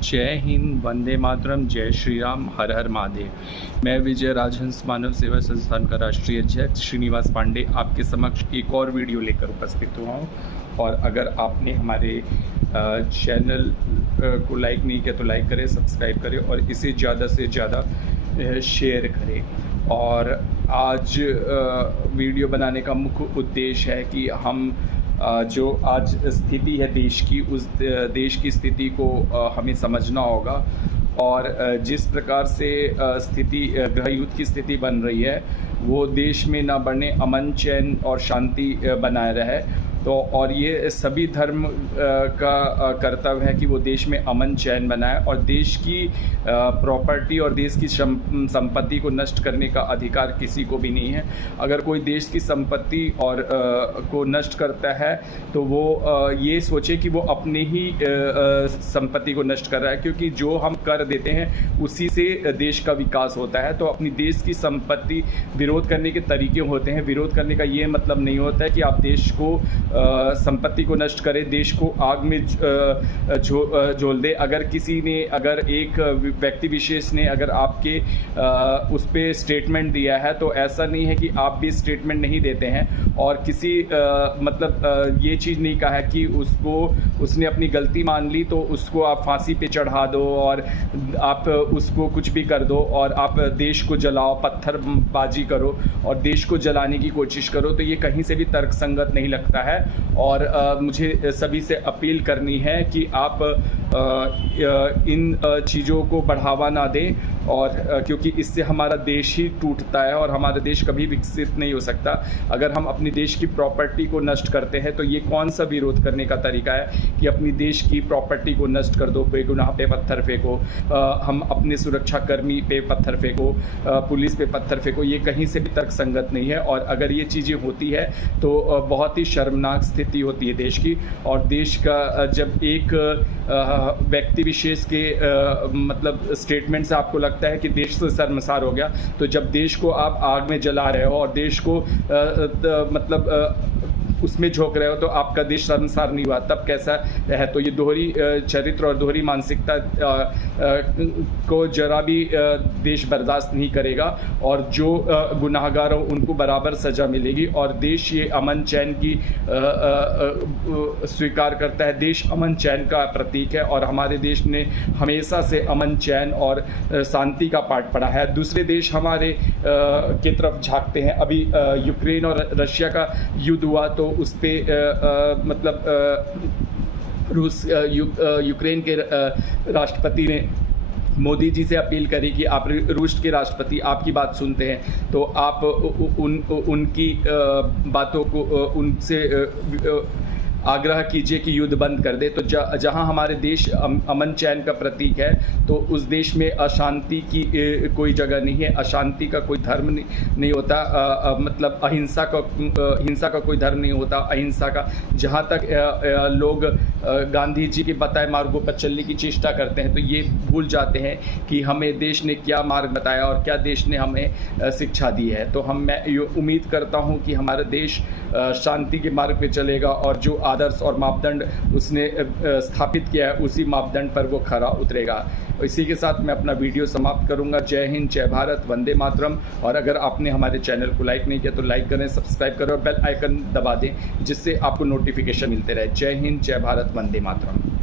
जय हिंद, वंदे मातरम, जय श्री राम, हर हर महादेव। मैं विजय राजहंस मानव सेवा संस्थान का राष्ट्रीय अध्यक्ष श्रीनिवास पांडे आपके समक्ष एक और वीडियो लेकर उपस्थित हुआ हूँ। और अगर आपने हमारे चैनल को लाइक नहीं किया तो लाइक करें, सब्सक्राइब करें और इसे ज़्यादा से ज़्यादा शेयर करें। और आज वीडियो बनाने का मुख्य उद्देश्य है कि हम जो आज स्थिति है देश की, उस देश की स्थिति को हमें समझना होगा। और जिस प्रकार से स्थिति गृह युद्ध की स्थिति बन रही है, वो देश में ना बने, अमन चैन और शांति बनाए रहे। तो और ये सभी धर्म का कर्तव्य है कि वो देश में अमन चैन बनाए, और देश की प्रॉपर्टी और देश की संपत्ति को नष्ट करने का अधिकार किसी को भी नहीं है। अगर कोई देश की संपत्ति और को नष्ट करता है तो वो ये सोचे कि वो अपने ही संपत्ति को नष्ट कर रहा है, क्योंकि जो हम कर देते हैं उसी से देश का विकास होता है। तो अपनी देश की संपत्ति विरोध करने के तरीके होते हैं। विरोध करने का ये मतलब नहीं होता है कि आप देश को संपत्ति को नष्ट करें, देश को आग में झोल दे। अगर किसी ने, अगर एक व्यक्ति विशेष ने अगर आपके उस पर स्टेटमेंट दिया है, तो ऐसा नहीं है कि आप भी स्टेटमेंट नहीं देते हैं। और किसी ये चीज़ नहीं कहा है कि उसने अपनी गलती मान ली तो उसको आप फांसी पे चढ़ा दो और आप उसको कुछ भी कर दो और आप देश को जलाओ, पत्थरबाजी करो और देश को जलाने की कोशिश करो। तो ये कहीं से भी तर्कसंगत नहीं लगता है। और मुझे सभी से अपील करनी है कि आप इन चीज़ों को बढ़ावा ना दें, और क्योंकि इससे हमारा देश ही टूटता है और हमारा देश कभी विकसित नहीं हो सकता। अगर हम अपनी देश की प्रॉपर्टी को नष्ट करते हैं तो ये कौन सा विरोध करने का तरीका है कि अपनी देश की प्रॉपर्टी को नष्ट कर दो, बेगुनाह पे पत्थर फेंको, हम अपने सुरक्षाकर्मी पे पत्थर फेंको, पुलिस पे पत्थर फेंको। ये कहीं से भी तर्कसंगत नहीं है। और अगर ये चीज़ें होती है तो बहुत ही शर्मनाक स्थिति होती है देश की। और देश का जब एक व्यक्ति विशेष के स्टेटमेंट से आपको लगता है कि देश से शर्मसार हो गया, तो जब देश को आप आग में जला रहे हो और देश को उसमें झोंक रहे हो, तो आपका देश शर्मसार नहीं हुआ, तब कैसा है? तो ये दोहरी चरित्र और दोहरी मानसिकता को जरा भी देश बर्दाश्त नहीं करेगा। और जो गुनाहगार हो उनको बराबर सज़ा मिलेगी। और देश ये अमन चैन की स्वीकार करता है। देश अमन चैन का प्रतीक है और हमारे देश ने हमेशा से अमन चैन और शांति का पाठ पढ़ा है। दूसरे देश हमारे की तरफ झांकते हैं। अभी यूक्रेन और रशिया का युद्ध हुआ तो उस पर यूक्रेन के राष्ट्रपति ने मोदी जी से अपील करी कि आप रूस के राष्ट्रपति आपकी बात सुनते हैं तो आप उनकी बातों को उनसे आग्रह कीजिए कि युद्ध बंद कर दे। तो जहां हमारे देश अमन चैन का प्रतीक है, तो उस देश में अशांति की कोई जगह नहीं है। अशांति का कोई धर्म नहीं होता, अहिंसा का कोई धर्म नहीं होता। अहिंसा का जहां तक लोग गांधी जी के बताए मार्गों पर चलने की चेष्टा करते हैं, तो ये भूल जाते हैं कि हमें देश ने क्या मार्ग बताया और क्या देश ने हमें शिक्षा दी है। तो मैं उम्मीद करता हूं कि हमारा देश शांति के मार्ग पे चलेगा और जो आदर्श और मापदंड उसने स्थापित किया है उसी मापदंड पर वो खरा उतरेगा। इसी के साथ मैं अपना वीडियो समाप्त करूंगा। जय हिंद, जय भारत, वंदे मातरम। और अगर आपने हमारे चैनल को लाइक नहीं किया तो लाइक करें, सब्सक्राइब करें और बेल आइकन दबा दें, जिससे आपको नोटिफिकेशन मिलते रहे। जय हिंद, जय भारत, वंदे मातरम।